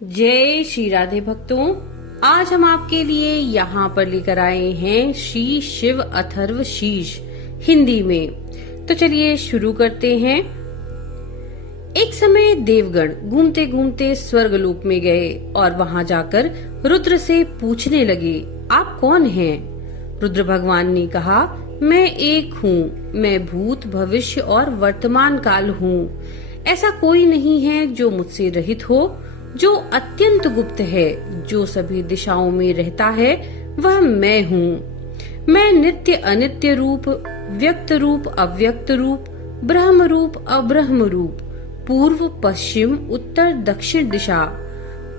जय श्री राधे भक्तों, आज हम आपके लिए यहाँ पर लेकर आए हैं श्री शिव अथर्व शीर्ष हिंदी में। तो चलिए शुरू करते हैं। एक समय देवगण घूमते घूमते स्वर्गलोक में गए और वहाँ जाकर रुद्र से पूछने लगे, आप कौन हैं? रुद्र भगवान ने कहा, मैं एक हूँ, मैं भूत भविष्य और वर्तमान काल हूँ। ऐसा कोई नहीं है जो मुझसे रहित हो, जो अत्यंत गुप्त है, जो सभी दिशाओं में रहता है, वह मैं हूँ। मैं नित्य अनित्य रूप, व्यक्त रूप अव्यक्त रूप, ब्रह्म रूप अब्रह्म रूप, पूर्व पश्चिम उत्तर दक्षिण दिशा,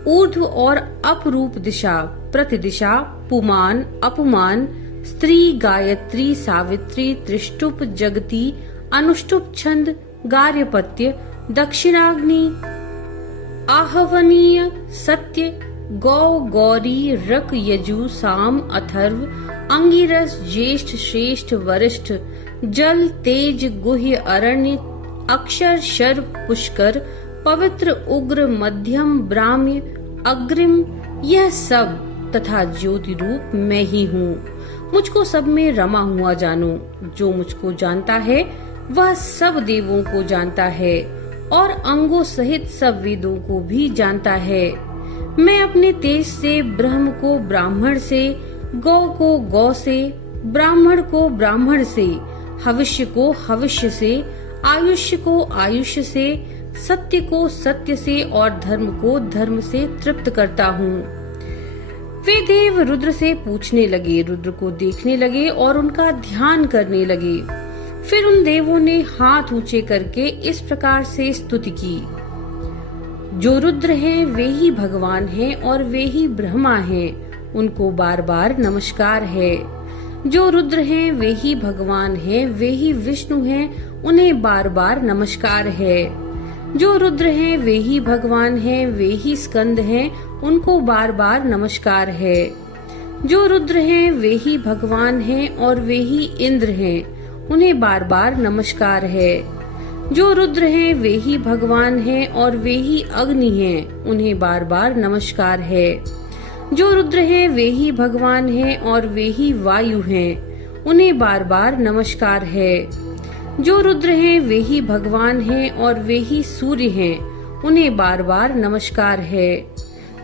ऊर्ध्व और अपरूप दिशा, प्रतिदिशा, पुमान अपमान, स्त्री गायत्री सावित्री त्रिष्टुप जगती, अनुष्टुप छंद, गार्हपत्य, दक्षिणाग्नि, आहवनीय, सत्य, गौ गौरी, रक यजु साम अथर्व, अंगिरस, ज्येष्ठ श्रेष्ठ वरिष्ठ, जल तेज गुह्य अरण्य, अक्षर शर पुष्कर, पवित्र उग्र मध्यम ब्राह्म्य अग्रिम, यह सब तथा ज्योति रूप मैं ही हूँ। मुझको सब में रमा हुआ जानो। जो मुझको जानता है वह सब देवों को जानता है और अंगों सहित सब वेदों को भी जानता है। मैं अपने तेज से ब्रह्म को ब्राह्मण से, गौ को गौ से, ब्राह्मण को ब्राह्मण से, हविष्य को हविष्य से, आयुष्य को आयुष्य से, सत्य को सत्य से और धर्म को धर्म से तृप्त करता हूँ। वे देव रुद्र से पूछने लगे, रुद्र को देखने लगे और उनका ध्यान करने लगे। फिर उन देवों ने हाथ ऊंचे करके इस प्रकार से स्तुति की, जो रुद्र हैं वे ही भगवान हैं और वे ही ब्रह्मा हैं, उनको बार बार नमस्कार है। जो रुद्र हैं वे ही भगवान हैं, वे ही विष्णु हैं, उन्हें बार बार नमस्कार है। जो रुद्र हैं वे ही भगवान हैं, वे ही स्कंद हैं, उनको बार बार नमस्कार है। जो रुद्र हैं वे ही भगवान हैं और वे ही इंद्र हैं, उन्हें बार बार नमस्कार है। जो रुद्र हैं वे ही भगवान हैं और वे ही अग्नि हैं, उन्हें बार बार नमस्कार है। जो रुद्र हैं वे ही भगवान हैं और वे ही वायु हैं, उन्हें बार बार नमस्कार है। जो रुद्र हैं वे ही भगवान हैं और वे ही सूर्य हैं, उन्हें बार बार नमस्कार है।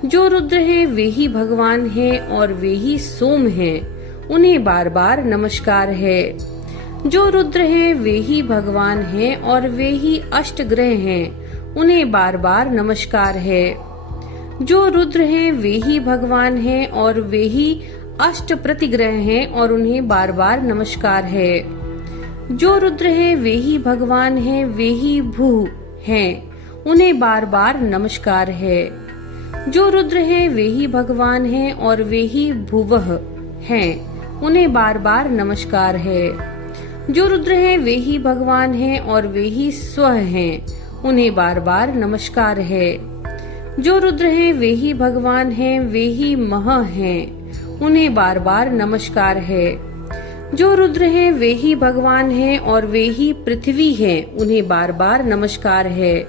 जो रुद्र हैं वे ही भगवान हैं और वे ही सोम हैं, उन्हें बार बार नमस्कार है। जो रुद्र हैं वे ही भगवान हैं और वे ही अष्टग्रह हैं, उन्हें बार बार नमस्कार है। जो रुद्र हैं वे ही भगवान हैं और वे ही अष्ट प्रतिग्रह हैं और उन्हें बार बार नमस्कार है। जो रुद्र हैं वे ही भगवान हैं, वे ही भू हैं, उन्हें बार बार नमस्कार है। जो रुद्र हैं वे ही भगवान हैं और वे ही भुवः हैं, उन्हें बार बार नमस्कार है। जो रुद्र हैं वे ही भगवान हैं और वे ही स्व हैं, उन्हें बार बार नमस्कार है। जो रुद्र हैं वे ही भगवान हैं, वे ही मह हैं, उन्हें बार बार नमस्कार है। जो रुद्र हैं वे ही भगवान हैं और वे ही पृथ्वी हैं, उन्हें बार बार नमस्कार है।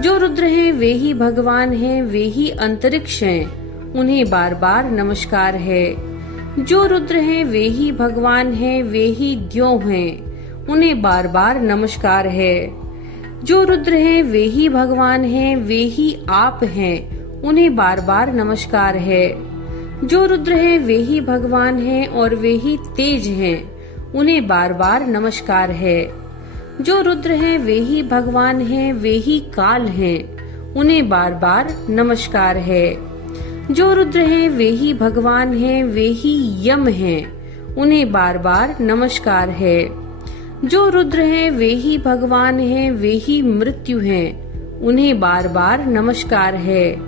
जो रुद्र हैं वे ही भगवान हैं, वे ही अंतरिक्ष हैं, उन्हें बार बार नमस्कार है। जो रुद्र हैं वे ही भगवान हैं, वे ही द्यों हैं, उन्हें बार बार नमस्कार है। जो रुद्र हैं वे ही भगवान हैं, वे ही आप हैं, उन्हें बार बार नमस्कार है। जो रुद्र हैं वे ही भगवान हैं और वे ही तेज हैं, उन्हें बार बार नमस्कार है। जो रुद्र हैं वे ही भगवान हैं, वे ही काल हैं, उन्हें बार बार नमस्कार है। जो रुद्र हैं वे ही भगवान हैं, वे ही यम हैं, उन्हें बार बार नमस्कार है। जो रुद्र हैं वे ही भगवान हैं, वे ही मृत्यु हैं, उन्हें बार बार नमस्कार है।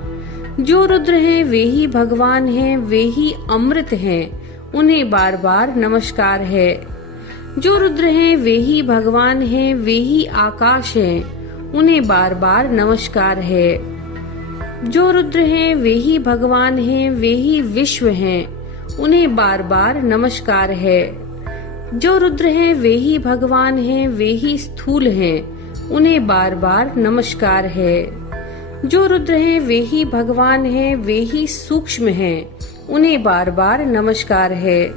जो रुद्र हैं वे ही भगवान हैं, वे ही अमृत हैं, उन्हें बार बार नमस्कार है। जो रुद्र हैं वे ही भगवान हैं, वे ही आकाश हैं, उन्हें बार बार नमस्कार है। जो रुद्र हैं वे ही भगवान हैं, वे ही विश्व हैं, उन्हें बार बार नमस्कार है। जो रुद्र हैं वे ही भगवान हैं, वे ही स्थूल हैं, उन्हें बार बार नमस्कार है। जो रुद्र हैं वे ही भगवान हैं, वे ही सूक्ष्म हैं, उन्हें बार बार नमस्कार है।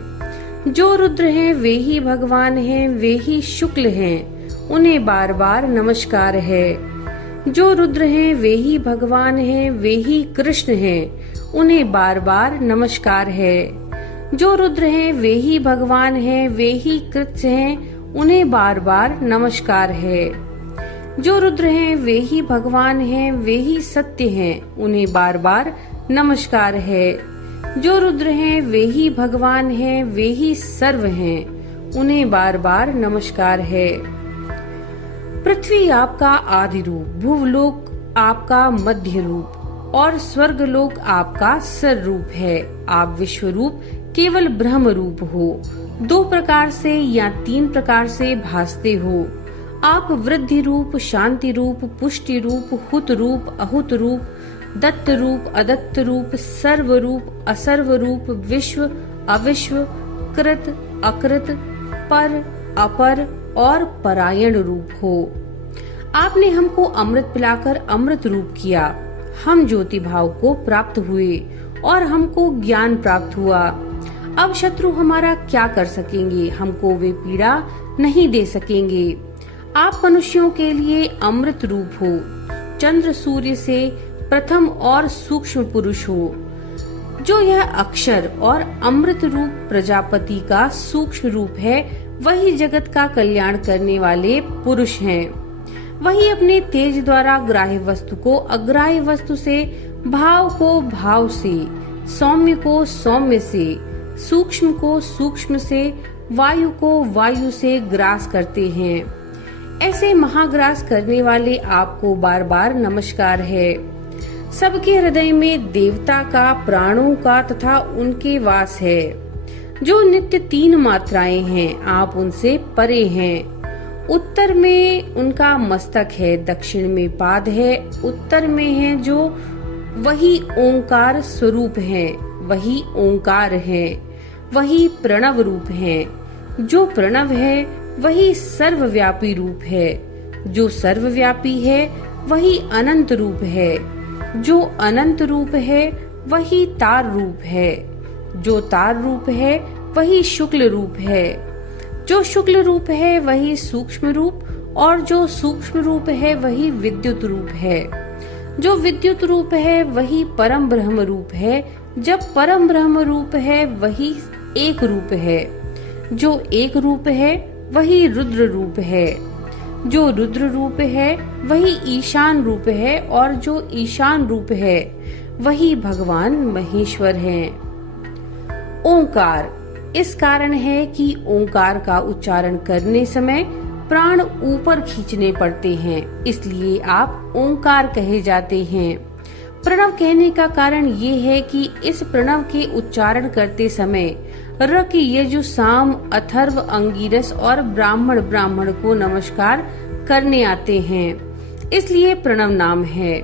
जो रुद्र हैं वे ही भगवान हैं, वे ही शुक्ल हैं, उन्हें बार बार नमस्कार है। जो रुद्र हैं वे ही भगवान हैं, वे ही कृष्ण हैं, उन्हें बार बार नमस्कार है। जो रुद्र हैं वे ही भगवान हैं, वे ही कृत्य हैं, उन्हें बार बार नमस्कार है। जो रुद्र हैं वे ही भगवान हैं, वे ही सत्य हैं, उन्हें बार बार नमस्कार है। जो रुद्र हैं वे ही भगवान हैं, वे ही सर्व हैं, उन्हें बार बार नमस्कार है। पृथ्वी आपका आदि रूप, भुवलोक आपका मध्य रूप और स्वर्गलोक आपका सर रूप है। आप विश्व रूप केवल ब्रह्म रूप हो, 2 प्रकार से या 3 प्रकार से भासते हो। आप वृद्धि रूप, शांति रूप, पुष्टि रूप, हुत रूप, अहुत रूप, दत्त रूप, अदत्त रूप, सर्व रूप, असर्व रूप, विश्व, अविश्व, कृत, अकृत, पर, अपर और परायण रूप हो। आपने हमको अमृत पिलाकर अमृत रूप किया। हम ज्योति भाव को प्राप्त हुए और हमको ज्ञान प्राप्त हुआ। अब शत्रु हमारा क्या कर सकेंगे, हमको वे पीड़ा नहीं दे सकेंगे। आप मनुष्यों के लिए अमृत रूप हो, चंद्र सूर्य से प्रथम और सूक्ष्म पुरुष हो। जो यह अक्षर और अमृत रूप प्रजापति का सूक्ष्म रूप है, वही जगत का कल्याण करने वाले पुरुष हैं। वही अपने तेज द्वारा ग्राह्य वस्तु को अग्राह्य वस्तु से, भाव को भाव से, सौम्य को सौम्य से, सूक्ष्म को सूक्ष्म से, वायु को वायु से ग्रास करते हैं। ऐसे महाग्रास करने वाले आपको बार बार नमस्कार है। सबके हृदय में देवता का, प्राणों का तथा उनके वास है। जो नित्य 3 मात्राएं हैं, आप उनसे परे हैं। उत्तर में उनका मस्तक है, दक्षिण में पाद है, उत्तर में है जो वही ओंकार स्वरूप है, वही ओंकार है, वही प्रणव रूप है। जो प्रणव है वही सर्वव्यापी रूप है। जो सर्वव्यापी है वही अनंत रूप है। जो अनंत रूप है वही तार रूप है। जो तार रूप है वही शुक्ल रूप है। जो शुक्ल रूप है वही सूक्ष्म रूप और जो सूक्ष्म रूप है वही विद्युत रूप है। जो विद्युत रूप है वही परम ब्रह्म रूप है। जब परम ब्रह्म रूप है वही एक रूप है। जो एक रूप है वही रुद्र रूप है। जो रुद्र रूप है वही ईशान रूप है और जो ईशान रूप है वही भगवान महेश्वर हैं। ओंकार इस कारण है कि ओंकार का उच्चारण करने समय प्राण ऊपर खींचने पड़ते हैं, इसलिए आप ओंकार कहे जाते हैं। प्रणव कहने का कारण ये है कि इस प्रणव के उच्चारण करते समय ऋक, यजु, साम, अथर्व, अंगिरस और ब्राह्मण को नमस्कार करने आते हैं, इसलिए प्रणव नाम है।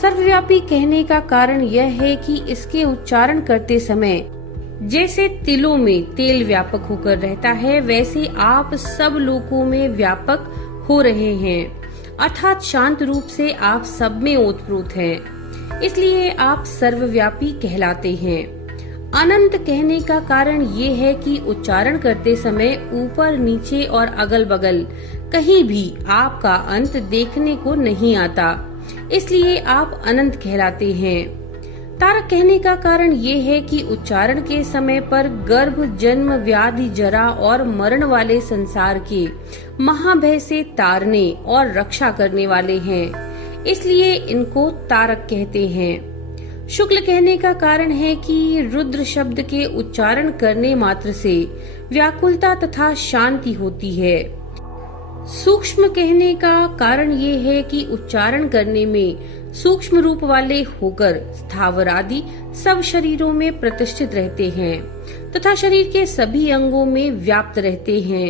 सर्वव्यापी कहने का कारण यह है कि इसके उच्चारण करते समय जैसे तिलों में तेल व्यापक होकर रहता है, वैसे आप सब लोकों में व्यापक हो रहे हैं, अर्थात शांत रूप से आप सब में ओतप्रोत हैं, इसलिए आप सर्वव्यापी कहलाते हैं। अनंत कहने का कारण ये है कि उच्चारण करते समय ऊपर, नीचे और अगल बगल कहीं भी आपका अंत देखने को नहीं आता, इसलिए आप अनंत कहलाते हैं। तारक कहने का कारण ये है कि उच्चारण के समय पर गर्भ, जन्म, व्याधि, जरा और मरण वाले संसार के महाभय से तारने और रक्षा करने वाले हैं, इसलिए इनको तारक कहते हैं। शुक्ल कहने का कारण है कि रुद्र शब्द के उच्चारण करने मात्र से व्याकुलता तथा शांति होती है। सूक्ष्म कहने का कारण ये है कि उच्चारण करने में सूक्ष्म रूप वाले होकर स्थावर आदि सब शरीरों में प्रतिष्ठित रहते हैं तथा शरीर के सभी अंगों में व्याप्त रहते हैं।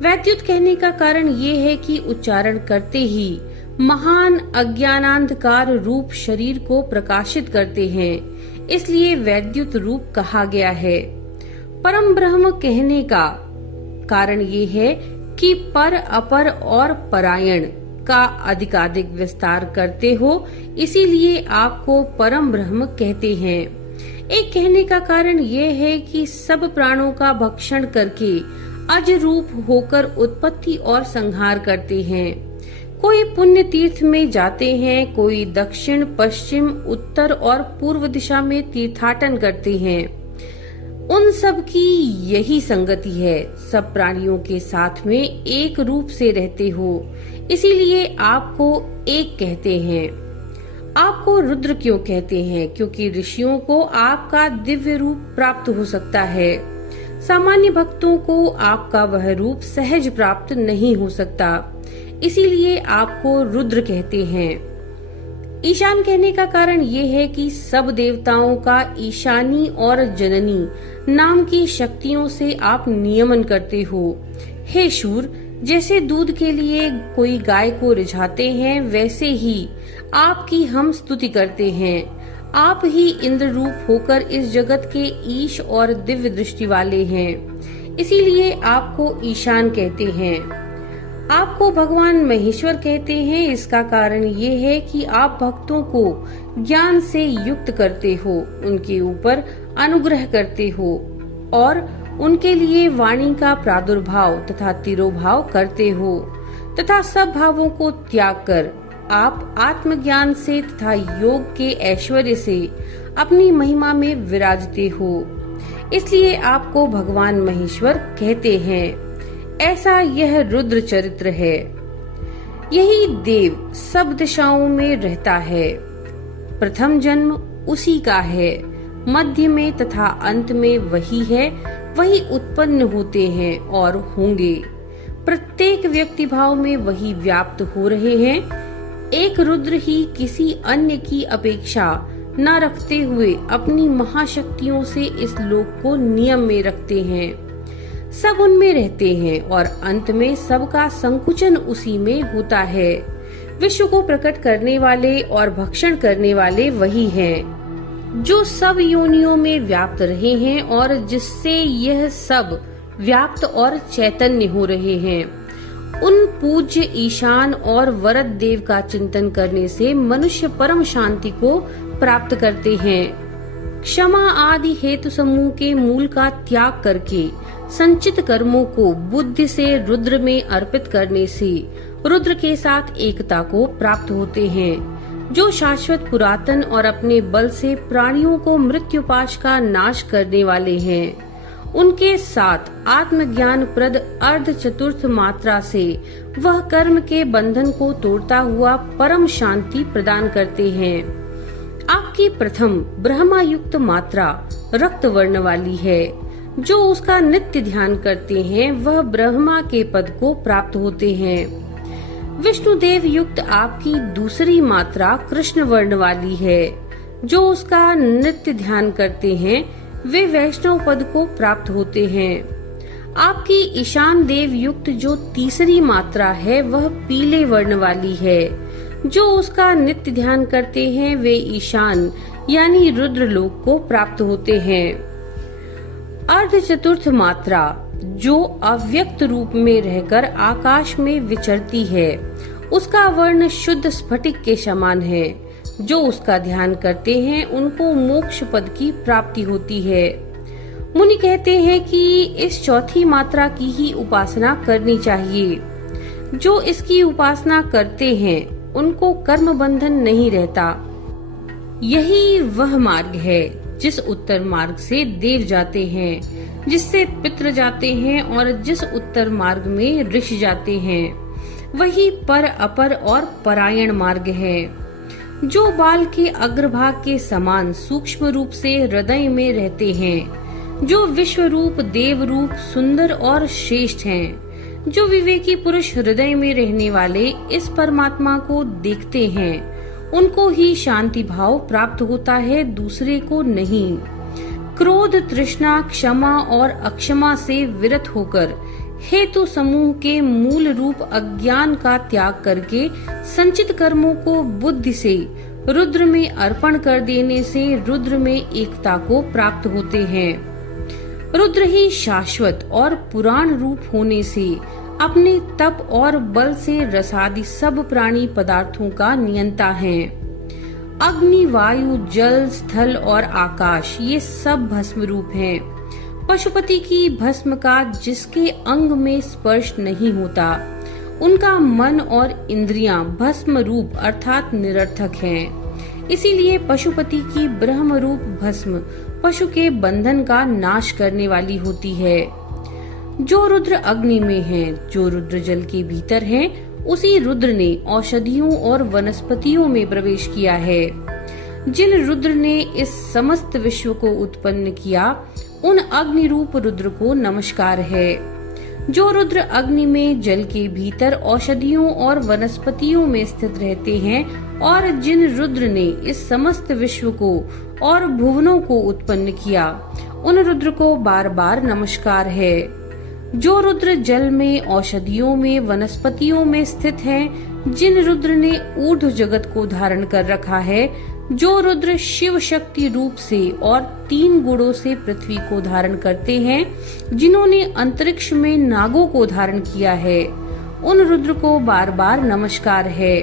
वैद्युत कहने का कारण ये है कि उच्चारण करते ही महान अज्ञानांधकार रूप शरीर को प्रकाशित करते हैं, इसलिए वैद्युत रूप कहा गया है। परम ब्रह्म कहने का कारण ये है कि पर, अपर और परायण का अधिकाधिक विस्तार करते हो, इसीलिए आपको परम ब्रह्म कहते हैं। एक कहने का कारण यह है कि सब प्राणों का भक्षण करके अज रूप होकर उत्पत्ति और संहार करते हैं। कोई पुण्य तीर्थ में जाते हैं, कोई दक्षिण, पश्चिम, उत्तर और पूर्व दिशा में तीर्थाटन करते हैं। उन सब की यही संगति है, सब प्राणियों के साथ में एक रूप से रहते हो, इसीलिए आपको एक कहते हैं। आपको रुद्र क्यों कहते हैं? क्योंकि ऋषियों को आपका दिव्य रूप प्राप्त हो सकता है, सामान्य भक्तों को आपका वह रूप सहज प्राप्त नहीं हो सकता, इसीलिए आपको रुद्र कहते हैं। ईशान कहने का कारण ये है कि सब देवताओं का ईशानी और जननी नाम की शक्तियों से आप नियमन करते हो। हे शूर, जैसे दूध के लिए कोई गाय को रिझाते हैं, वैसे ही आपकी हम स्तुति करते हैं। आप ही इंद्र रूप होकर इस जगत के ईश और दिव्य दृष्टि वाले हैं, इसीलिए आपको ईशान कहते हैं। आपको भगवान महेश्वर कहते हैं, इसका कारण ये है कि आप भक्तों को ज्ञान से युक्त करते हो, उनके ऊपर अनुग्रह करते हो और उनके लिए वाणी का प्रादुर्भाव तथा तिरोभाव करते हो तथा सब भावों को त्याग कर आप आत्मज्ञान से तथा योग के ऐश्वर्य से अपनी महिमा में विराजते हो, इसलिए आपको भगवान महेश्वर कहते हैं। ऐसा यह रुद्र चरित्र है। यही देव सब दिशाओं में रहता है। प्रथम जन्म उसी का है, मध्य में तथा अंत में वही है, वही उत्पन्न होते हैं और होंगे। प्रत्येक व्यक्ति भाव में वही व्याप्त हो रहे हैं। एक रुद्र ही किसी अन्य की अपेक्षा न रखते हुए अपनी महाशक्तियों से इस लोक को नियम में रखते हैं। सब उनमें रहते हैं और अंत में सबका संकुचन उसी में होता है। विश्व को प्रकट करने वाले और भक्षण करने वाले वही हैं, जो सब योनियों में व्याप्त रहे हैं और जिससे यह सब व्याप्त और चैतन्य हो रहे हैं। उन पूज्य ईशान और वरद देव का चिंतन करने से मनुष्य परम शांति को प्राप्त करते हैं। क्षमा आदि हेतु समूह के मूल का त्याग करके संचित कर्मों को बुद्धि से रुद्र में अर्पित करने से रुद्र के साथ एकता को प्राप्त होते हैं, जो शाश्वत पुरातन और अपने बल से प्राणियों को मृत्युपाश का नाश करने वाले हैं। उनके साथ आत्मज्ञान प्रद अर्ध चतुर्थ मात्रा से वह कर्म के बंधन को तोड़ता हुआ परम शांति प्रदान करते हैं। आपकी प्रथम ब्रह्मा युक्त मात्रा रक्त वर्ण वाली है। जो उसका नित्य ध्यान करते हैं वह ब्रह्मा के पद को प्राप्त होते हैं। विष्णुदेव युक्त आपकी दूसरी मात्रा कृष्ण वर्ण वाली है। जो उसका नित्य ध्यान करते हैं वे वैष्णव पद को प्राप्त होते हैं। आपकी ईशान देव युक्त जो तीसरी मात्रा है वह पीले वर्ण वाली है। जो उसका नित्य ध्यान करते हैं वे ईशान यानी रुद्र लोक को प्राप्त होते हैं। अर्ध चतुर्थ मात्रा जो अव्यक्त रूप में रहकर आकाश में विचरती है, उसका वर्ण शुद्ध स्फटिक के समान है। जो उसका ध्यान करते हैं उनको मोक्ष पद की प्राप्ति होती है। मुनि कहते हैं कि इस चौथी मात्रा की ही उपासना करनी चाहिए। जो इसकी उपासना करते हैं उनको कर्म बंधन नहीं रहता। यही वह मार्ग है जिस उत्तर मार्ग से देव जाते हैं, जिससे पितृ जाते हैं और जिस उत्तर मार्ग में ऋषि जाते हैं। वही पर अपर और परायण मार्ग है। जो बाल के अग्रभाग के समान सूक्ष्म रूप से हृदय में रहते हैं, जो विश्व रूप, देव रूप, सुंदर और श्रेष्ठ हैं, जो विवेकी पुरुष हृदय में रहने वाले इस परमात्मा को देखते हैं, उनको ही शांति भाव प्राप्त होता है, दूसरे को नहीं। क्रोध, तृष्णा, क्षमा और अक्षमा से विरत होकर हेतु समूह के मूल रूप अज्ञान का त्याग करके संचित कर्मों को बुद्धि से रुद्र में अर्पण कर देने से रुद्र में एकता को प्राप्त होते हैं। रुद्र ही शाश्वत और पुराण रूप होने से अपने तप और बल से रसादि सब प्राणी पदार्थों का नियंता है। अग्नि, वायु, जल, स्थल और आकाश ये सब भस्म रूप हैं। पशुपति की भस्म का जिसके अंग में स्पर्श नहीं होता, उनका मन और इंद्रियां भस्म रूप अर्थात निरर्थक हैं। इसीलिए पशुपति की ब्रह्म रूप भस्म पशु के बंधन का नाश करने वाली होती है। जो रुद्र अग्नि में है, जो रुद्र जल के भीतर है, उसी रुद्र ने औषधियों और वनस्पतियों में प्रवेश किया है। जिन रुद्र ने इस समस्त विश्व को उत्पन्न किया, उन अग्नि रूप रुद्र को नमस्कार है। जो रुद्र अग्नि में, जल के भीतर औषधियों और वनस्पतियों में स्थित रहते हैं, और जिन रुद्र ने इस समस्त विश्व को और भुवनों को उत्पन्न किया, उन रुद्र को बार बार नमस्कार है। जो रुद्र जल में, औषधियों में, वनस्पतियों में स्थित हैं, जिन रुद्र ने ऊर्ध्व जगत को धारण कर रखा है, जो रुद्र शिव शक्ति रूप से और 3 गुणों से पृथ्वी को धारण करते हैं, जिन्होंने अंतरिक्ष में नागों को धारण किया है, उन रुद्र को बार बार नमस्कार है।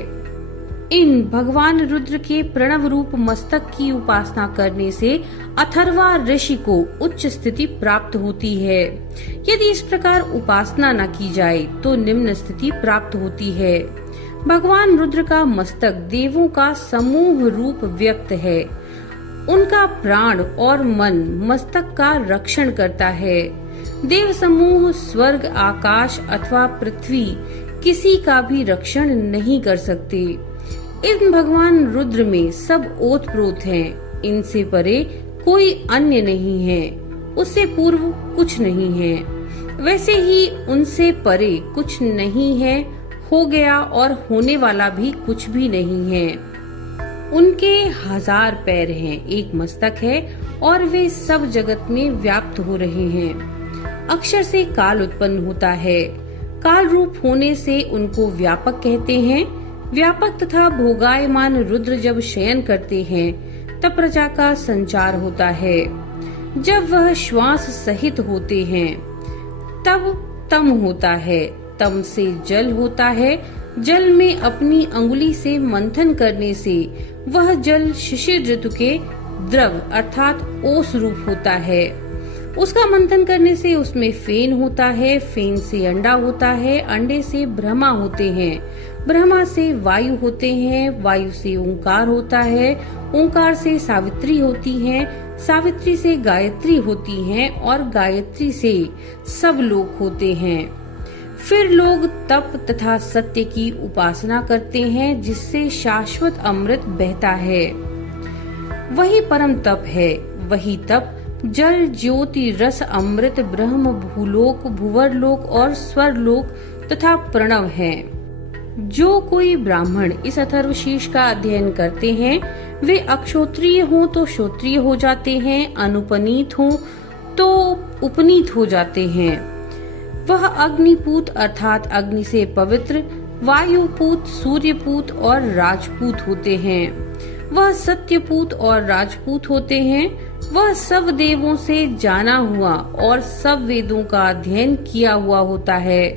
इन भगवान रुद्र के प्रणव रूप मस्तक की उपासना करने से अथर्वा ऋषि को उच्च स्थिति प्राप्त होती है। यदि इस प्रकार उपासना न की जाए तो निम्न स्थिति प्राप्त होती है। भगवान रुद्र का मस्तक देवों का समूह रूप व्यक्त है। उनका प्राण और मन मस्तक का रक्षण करता है। देव समूह स्वर्ग, आकाश अथवा पृथ्वी किसी का भी रक्षण नहीं कर सकते। इन भगवान रुद्र में सब ओतप्रोत हैं। इनसे परे कोई अन्य नहीं है, उससे पूर्व कुछ नहीं है, वैसे ही उनसे परे कुछ नहीं है, हो गया और होने वाला भी कुछ भी नहीं है। उनके 1000 पैर हैं, एक मस्तक है, और वे सब जगत में व्याप्त हो रहे हैं। अक्षर से काल उत्पन्न होता है। काल रूप होने से उनको व्यापक कहते हैं। व्यापक तथा भोगायमान रुद्र जब शयन करते हैं, तब प्रजा का संचार होता है। जब वह श्वास सहित होते हैं, तब तम होता है। तम से जल होता है। जल में अपनी अंगुली से मंथन करने से वह जल शिशिर ऋतु के द्रव अर्थात ओस रूप होता है। उसका मंथन करने से उसमें फेन होता है। फेन से अंडा होता है। अंडे से ब्रह्मा होते हैं। ब्रह्मा से वायु होते हैं। वायु से ओंकार होता है। ओंकार से सावित्री होती है। सावित्री से गायत्री होती है, और गायत्री से सब लोग होते हैं। फिर लोग तप तथा सत्य की उपासना करते हैं, जिससे शाश्वत अमृत बहता है। वही परम तप है। वही तप जल, ज्योति, रस, अमृत, ब्रह्म, भूलोक, भुवरलोक और स्वरलोक तथा प्रणव है। जो कोई ब्राह्मण इस अथर्वशीष का अध्ययन करते हैं, वे अक्षोत्रिय हों तो क्षोत्रिय हो जाते हैं, अनुपनीत हों तो उपनीत हो जाते हैं। वह अग्निपूत अर्थात अग्नि से पवित्र, वायुपूत, सूर्यपूत और राजपूत होते हैं। वह सत्यपूत और राजपूत होते हैं। वह सब देवों से जाना हुआ और सब वेदों का अध्ययन किया हुआ होता है।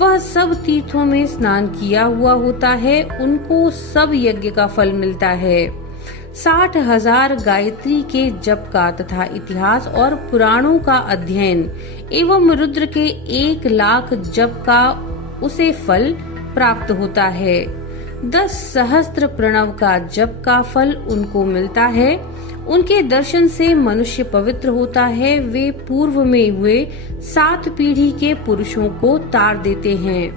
वह सब तीर्थों में स्नान किया हुआ होता है। उनको सब यज्ञ का फल मिलता है। 60,000 गायत्री के जप का तथा इतिहास और पुराणों का अध्ययन एवं रुद्र के 1 लाख जप का उसे फल प्राप्त होता है। 10 सहस्त्र प्रणव का जप का फल उनको मिलता है। उनके दर्शन से मनुष्य पवित्र होता है। वे पूर्व में हुए 7 पीढ़ी के पुरुषों को तार देते हैं।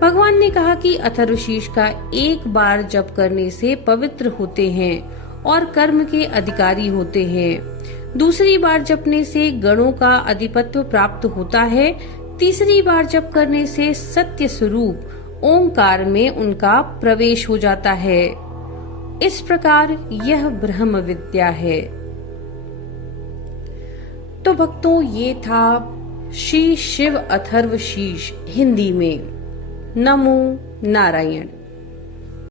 भगवान ने कहा कि अथर्वशीष का एक बार जप करने से पवित्र होते हैं और कर्म के अधिकारी होते हैं। दूसरी बार जपने से गणों का अधिपत्य प्राप्त होता है। तीसरी बार जप करने से सत्य स्वरूप ओंकार में उनका प्रवेश हो जाता है। इस प्रकार यह ब्रह्म विद्या है। तो भक्तों, ये था श्री शिव अथर्वशीष हिंदी में। नमो नारायण।